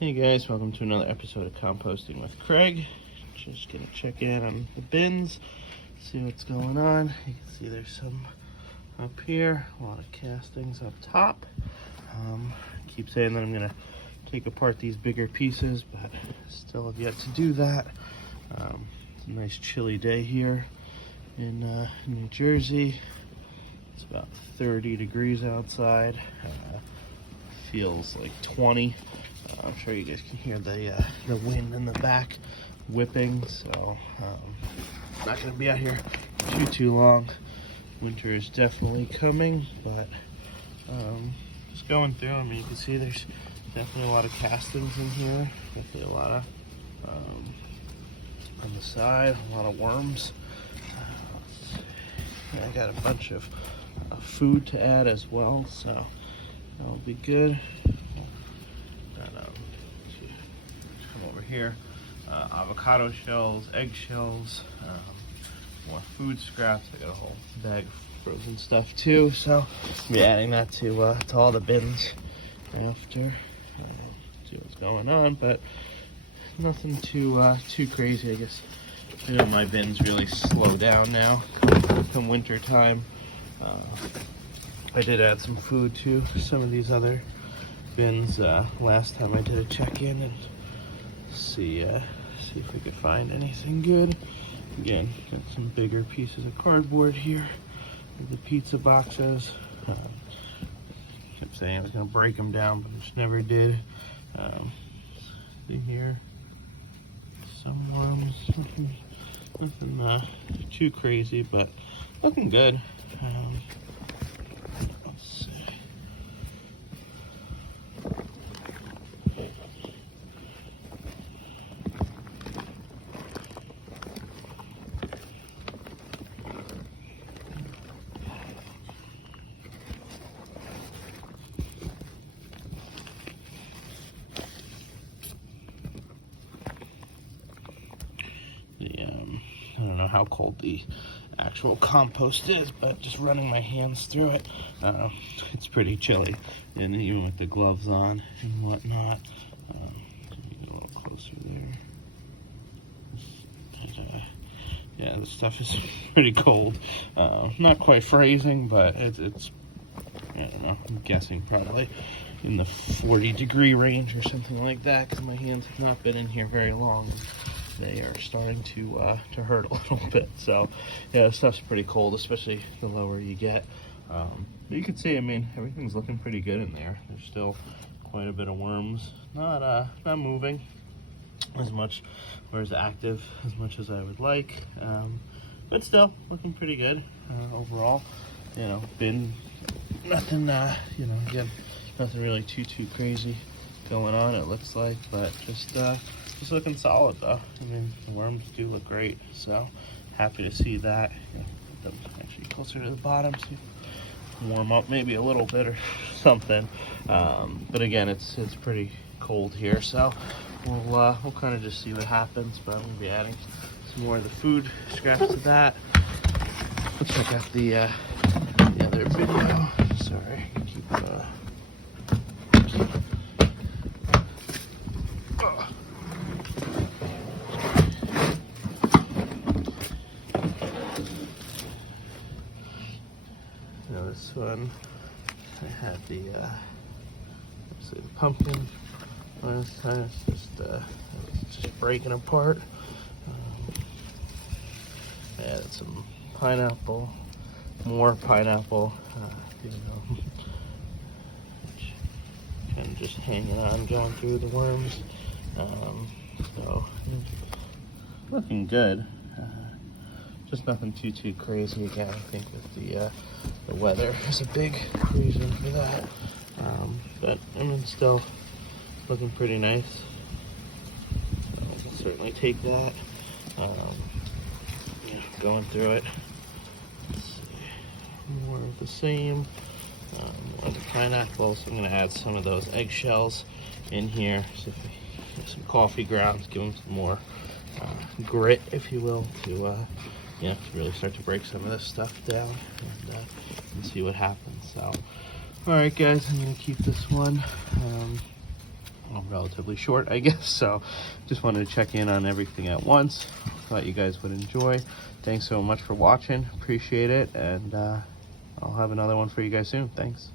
Hey guys, welcome to another episode of Composting with Craig. Just gonna check in on the bins, see what's going on. You can see there's some up here, a lot of castings up top. Keep saying that I'm gonna take apart these bigger pieces, but still have yet to do that. It's a nice chilly day here in New Jersey. It's about 30 degrees outside. Feels like 20. I'm sure you guys can hear the wind in the back whipping, so not going to be out here too long. Winter is definitely coming, but just going through, I mean, you can see there's definitely a lot of castings in here, definitely a lot of on the side, a lot of worms. I got a bunch of food to add as well, so that'll be good. Come over here, avocado shells, egg shells, more food scraps. I got a whole bag of frozen stuff too, so I'll be adding that to all the bins after. See what's going on, but nothing too crazy. I guess I know my bins really slow down now come winter time. I did add some food to some of these other bins last time I did a check-in and see if we could find anything good. Again, got some bigger pieces of cardboard here with the pizza boxes. Kept saying I was gonna break them down, but just never did. See here, some worms, nothing too crazy, but looking good. Let's see. I don't know how cold the actual compost is, but just running my hands through it, it's pretty chilly, and even with the gloves on and whatnot. Get a little closer there. Yeah, this stuff is pretty cold. Not quite freezing, but it's I don't know, I'm guessing probably in the 40-degree range or something like that, because my hands have not been in here very long. They are starting to hurt a little bit. So yeah, this stuff's pretty cold, especially the lower you get. But you can see, I mean, everything's looking pretty good in there. There's still quite a bit of worms, not moving as much or as active as much as I would like, but still looking pretty good overall. You know, been nothing, you know, again, nothing really too crazy going on, it looks like, but just looking solid though. I mean, the worms do look great, so happy to see that. Put them actually closer to the bottom so you warm up maybe a little bit or something. But again, it's pretty cold here, so we'll kind of just see what happens. But I'm gonna be adding some more of the food scraps to that. We'll check out the other video. Sorry, keep this one, I had the pumpkin last time. It's just breaking apart. I added some pineapple, more pineapple, you know, kind of just hanging on, going through the worms. So looking good. Just nothing too crazy. Again, I think with the weather is a big reason for that. But I mean, still looking pretty nice. So I can certainly take that. Yeah, going through it. Let's see. More of the same. More of the pineapples. I'm gonna add some of those eggshells in here. So if we get some coffee grounds, give them some more grit, if you will, to yeah, really start to break some of this stuff down and see what happens. So, all right, guys, I'm gonna keep this one relatively short, I guess. So just wanted to check in on everything at once. Thought you guys would enjoy. Thanks so much for watching. Appreciate it. And I'll have another one for you guys soon. Thanks.